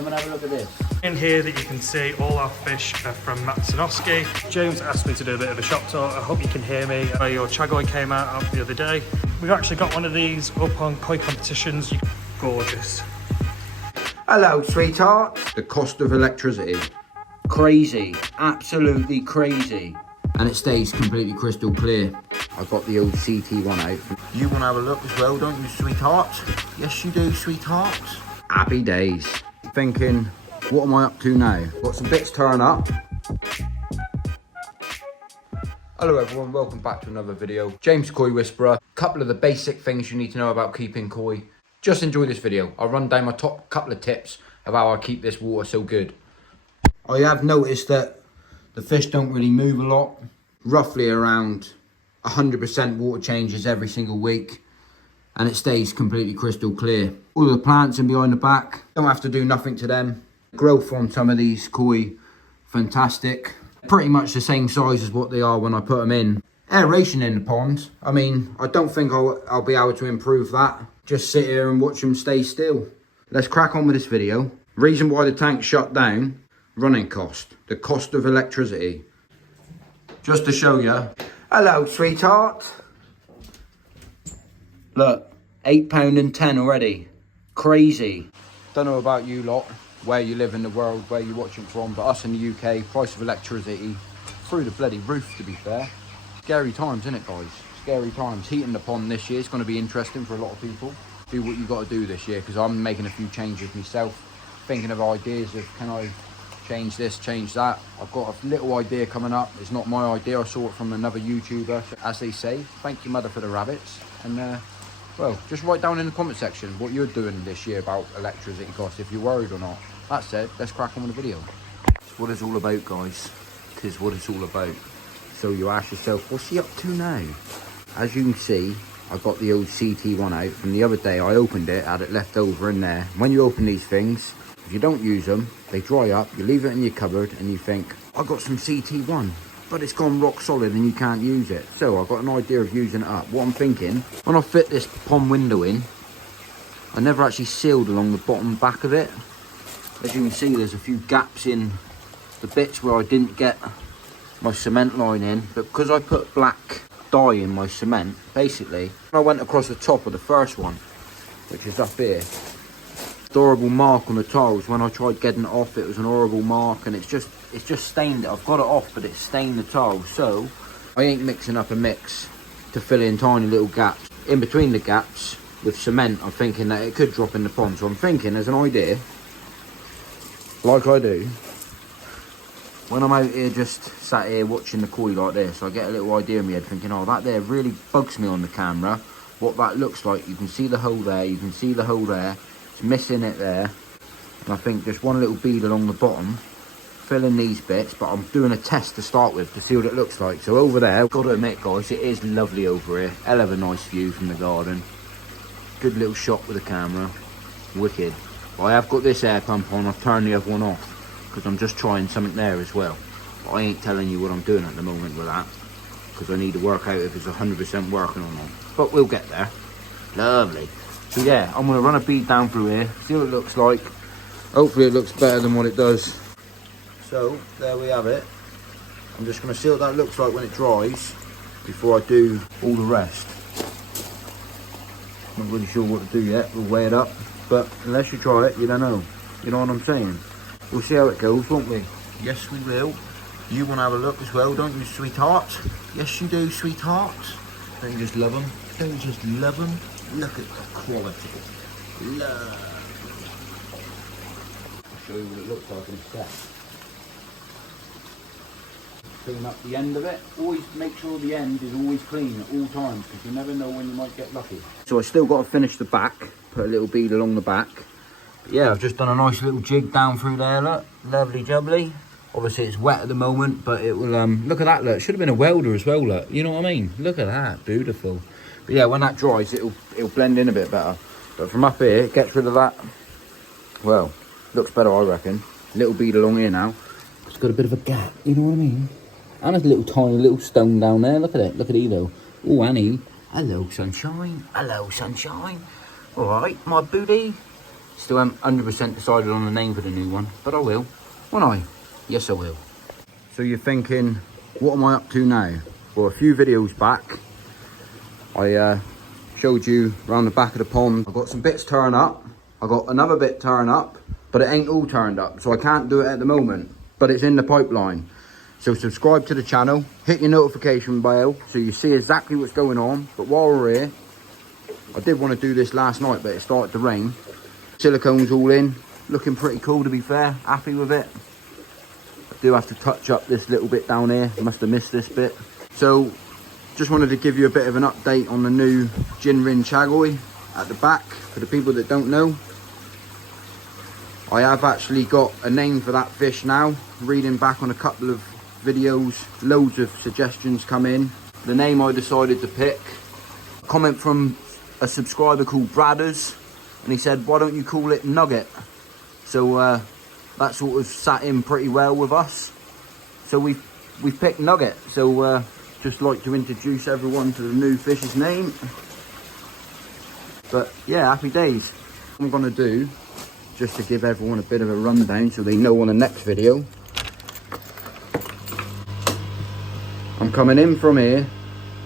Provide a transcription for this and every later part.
Come and have a look at this. In here that you can see all our fish are from Matsunoski. James asked me to do a bit of a shop tour. I hope you can hear me. Your Chagoi came out the other day. We've actually got one of these up on koi competitions. Gorgeous. Hello, sweetheart. The cost of electricity. Crazy, absolutely crazy. And it stays completely crystal clear. I've got the old CT one out. You want to have a look as well, don't you, sweetheart? Yes, you do, sweetheart. Happy days. Thinking, what am I up to now? Got some bits turn up. Hello everyone, welcome back to another video. James Koi Whisperer. Couple of the basic things you need to know about keeping koi. Just enjoy this video. I'll run down my top couple of tips of how I keep this water so good. I have noticed that the fish don't really move a lot. Roughly around 100% water changes every single week. And it stays completely crystal clear. All of the plants in behind the back, don't have to do nothing to them. Growth on some of these koi, fantastic. Pretty much the same size as what they are when I put them in. Aeration in the pond, I mean, I don't think I'll be able to improve that. Just sit here and watch them stay still. Let's crack on with this video. Reason why the tank shut down, running cost. The cost of electricity. Just to show you. Hello, sweetheart. Look, £8.10 already. Crazy. Don't know about you lot, where you live in the world, where you're watching from, but us in the UK, price of electricity through the bloody roof, to be fair. Scary times, isn't it, guys? Scary times. Heating the pond this year is going to be interesting for a lot of people. Do what you got to do this year, because I'm making a few changes myself. Thinking of ideas of, can I change this, change that. I've got a little idea coming up. It's not my idea. I saw it from another YouTuber. As they say, thank you, mother, for the rabbits. And, well, just write down in the comment section what you're doing this year about electricity costs, if you're worried or not. That said, let's crack on with the video. It's what it's all about, guys. It is what it's all about. So you ask yourself, what's he up to now? As you can see, I've got the old CT one out from the other day. I opened it, had it left over in there. When you open these things, if you don't use them, they dry up, you leave it in your cupboard and you think, I've got some CT1, but it's gone rock solid and you can't use it. So I've got an idea of using it up. What I'm thinking, when I fit this pond window in, I never actually sealed along the bottom back of it. As you can see, there's a few gaps in the bits where I didn't get my cement line in, but because I put black dye in my cement, basically, I went across the top of the first one, which is up here. Horrible mark on the tiles. When I tried getting it off, it was an horrible mark, and it's just stained it. I've got it off, but it's stained the tiles. So I ain't mixing up a mix to fill in tiny little gaps. In between the gaps with cement, I'm thinking that it could drop in the pond. So I'm thinking, as an idea, like I do, when I'm out here just sat here watching the koi like this, I get a little idea in my head thinking, oh, that there really bugs me on the camera, what that looks like. You can see the hole there, you can see the hole there, it's missing it there. And I think just one little bead along the bottom, fill in these bits, but I'm doing a test to start with to see what it looks like. So over there, I've got to admit, guys, it is lovely over here. Hell of a nice view from the garden. Good little shot with the camera, wicked. But I have got this air pump on, I've turned the other one off, because I'm just trying something there as well. But I ain't telling you what I'm doing at the moment with that, because I need to work out if it's 100% working or not. But we'll get there. Lovely. So yeah, I'm going to run a bead down through here, see what it looks like. Hopefully it looks better than what it does. So, there we have it. I'm just going to see what that looks like when it dries, before I do all the rest. Not really sure what to do yet, we'll weigh it up. But unless you try it, you don't know. You know what I'm saying? We'll see how it goes, won't we? Yes, we will. You want to have a look as well, don't you, sweetheart? Yes, you do, sweetheart. Don't you just love them? Don't you just love them? Look at the quality. Love. I'll show you what it looks like in a sec. Clean up the end of it. Always make sure the end is always clean at all times, because you never know when you might get lucky. So I still got to finish the back. Put a little bead along the back. Yeah, I've just done a nice little jig down through there, look. Lovely jubbly. Obviously it's wet at the moment, but it will, look at that, look. Should have been a welder as well, look. You know what I mean? Look at that, beautiful. But yeah, when that dries, it'll blend in a bit better. But from up here, it gets rid of that. Well, looks better, I reckon. Little bead along here now. It's got a bit of a gap, you know what I mean? And there's a little tiny little stone down there, look at it. Look at Elo. Oh, Annie. Hello, sunshine. Hello, sunshine. All right, my booty. Still haven't 100% decided on the name for the new one, but I will. Won't I? Yes, I will. So you're thinking, what am I up to now? Well, a few videos back, I showed you around the back of the pond. I've got some bits turned up. I got another bit turned up, but it ain't all turned up, so I can't do it at the moment, but it's in the pipeline. So subscribe to the channel, hit your notification bell so you see exactly what's going on. But while we're here, I did want to do this last night, but it started to rain. Silicone's all in, looking pretty cool to be fair, happy with it. I do have to touch up this little bit down here, must have missed this bit. So just wanted to give you a bit of an update on the new Jinrin Chagoi at the back, for the people that don't know. I have actually got a name for that fish now. Reading back on a couple of videos, loads of suggestions come in. The name I decided to pick, a comment from a subscriber called Bradders, and he said, why don't you call it Nugget? So that sort of sat in pretty well with us. So we've picked Nugget. So just like to introduce everyone to the new fish's name. But yeah, happy days. What I'm gonna do, just to give everyone a bit of a rundown so they know on the next video. I'm coming in from here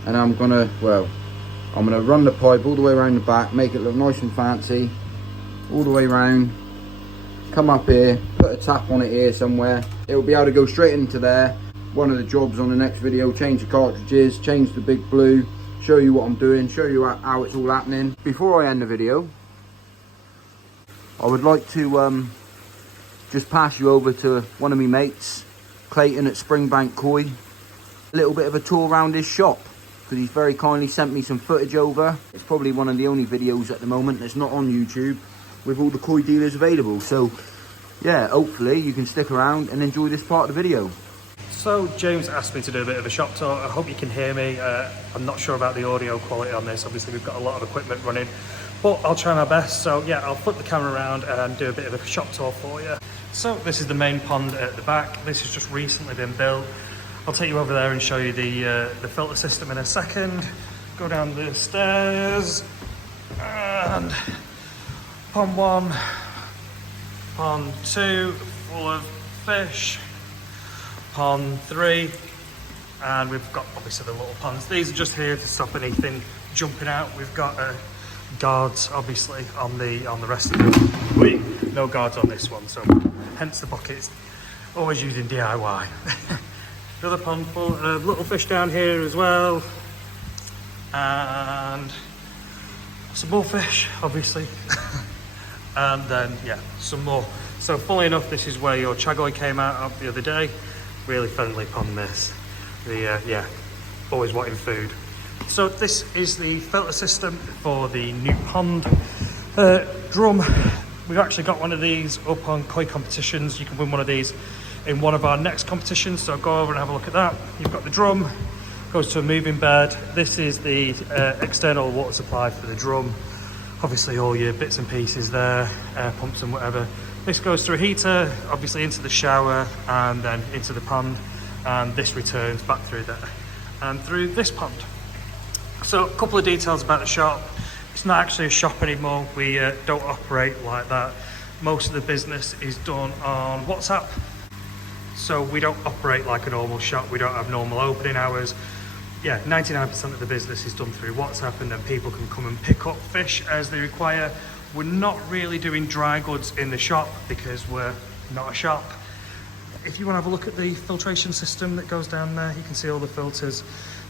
and I'm gonna run the pipe all the way around the back, make it look nice and fancy, all the way around, come up here, put a tap on it here somewhere. It'll be able to go straight into there. One of the jobs on the next video, change the cartridges, change the big blue, show you what I'm doing, show you how it's all happening. Before I end the video, I would like to just pass you over to one of my mates, Clayton at Springbank Koi. A little bit of a tour around his shop, because he's very kindly sent me some footage over. It's probably one of the only videos at the moment that's not on YouTube with all the koi dealers available. So yeah, hopefully you can stick around and enjoy this part of the video. So James asked me to do a bit of a shop tour. I hope you can hear me. I'm not sure about the audio quality on this. Obviously we've got a lot of equipment running, but I'll try my best. So yeah, I'll flip the camera around and do a bit of a shop tour for you. So this is the main pond at the back. This has just recently been built. I'll take you over there and show you the filter system in a second. Go down the stairs and pond 1, pond 2, full of fish. Pond 3, and we've got obviously the little ponds. These are just here to stop anything jumping out. We've got guards obviously on the rest of them. No guards on this one, so hence the buckets. Always using DIY. Another pond full of little fish down here as well, and some more fish obviously. And then yeah, some more. So funnily enough, this is where your Chagoi came out of the other day. Really friendly pond this. Yeah, always wanting food. So this is the filter system for the new pond. Drum, we've actually got one of these up on koi competitions. You can win one of these in one of our next competitions, so go over and have a look at that. You've got the drum, goes to a moving bed. This is the external water supply for the drum. Obviously all your bits and pieces there, air pumps and whatever. This goes through a heater, obviously into the shower and then into the pond, and this returns back through there and through this pond. So a couple of details about the shop. It's not actually a shop anymore. We don't operate like that. Most of the business is done on WhatsApp. So we don't operate like a normal shop. We don't have normal opening hours. Yeah, 99% of the business is done through WhatsApp, and then people can come and pick up fish as they require. We're not really doing dry goods in the shop because we're not a shop. If you want to have a look at the filtration system that goes down there, you can see all the filters.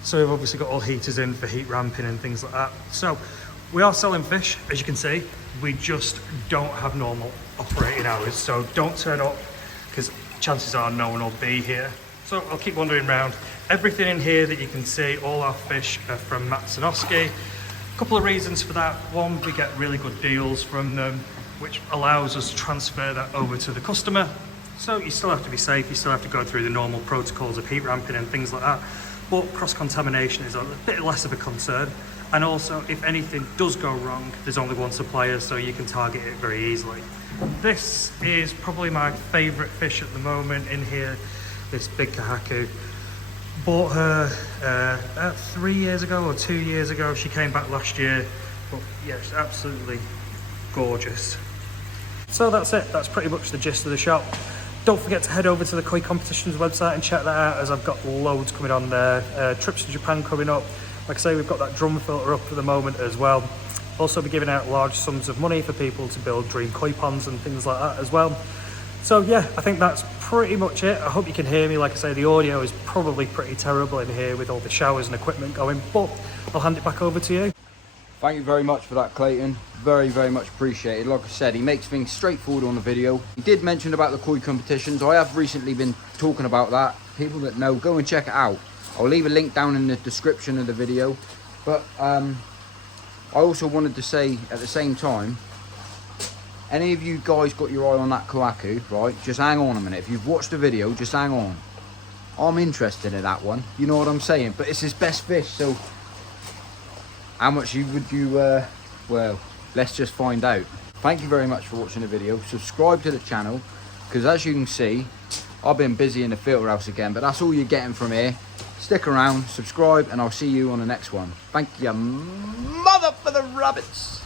So we've obviously got all heaters in for heat ramping and things like that. So we are selling fish, as you can see. We just don't have normal operating hours. So don't turn up, because chances are no one will be here. So I'll keep wandering around. Everything in here that you can see, all our fish are from Matsunosuke. A couple of reasons for that. One, we get really good deals from them, which allows us to transfer that over to the customer. So you still have to be safe, you still have to go through the normal protocols of heat ramping and things like that, but cross-contamination is a bit less of a concern. And also, if anything does go wrong, there's only one supplier, so you can target it very easily. This is probably my favourite fish at the moment in here, this big kahaku. Bought her about 3 years ago or 2 years ago. She came back last year, but yeah, she's absolutely gorgeous. So that's it, that's pretty much the gist of the shop. Don't forget to head over to the Koi Competitions website and check that out, as I've got loads coming on there. Trips to Japan coming up. Like I say, we've got that drum filter up at the moment as well. Also be giving out large sums of money for people to build dream koi ponds and things like that as well. So yeah, I think that's pretty much it. I hope you can hear me. Like I say, the audio is probably pretty terrible in here with all the showers and equipment going, but I'll hand it back over to you. Thank you very much for that, Clayton. Very, very much appreciated. Like I said, he makes things straightforward on the video. He did mention about the koi competitions. I have recently been talking about that. People that know, go and check it out. I'll leave a link down in the description of the video. But I also wanted to say at the same time, any of you guys got your eye on that koaku, right? Just hang on a minute. If you've watched the video, just hang on. I'm interested in that one. You know what I'm saying? But it's his best fish, so how much would you, well, let's just find out. Thank you very much for watching the video. Subscribe to the channel, because as you can see, I've been busy in the filter house again, but that's all you're getting from here. Stick around, subscribe, and I'll see you on the next one. Thank you, mother for the rabbits.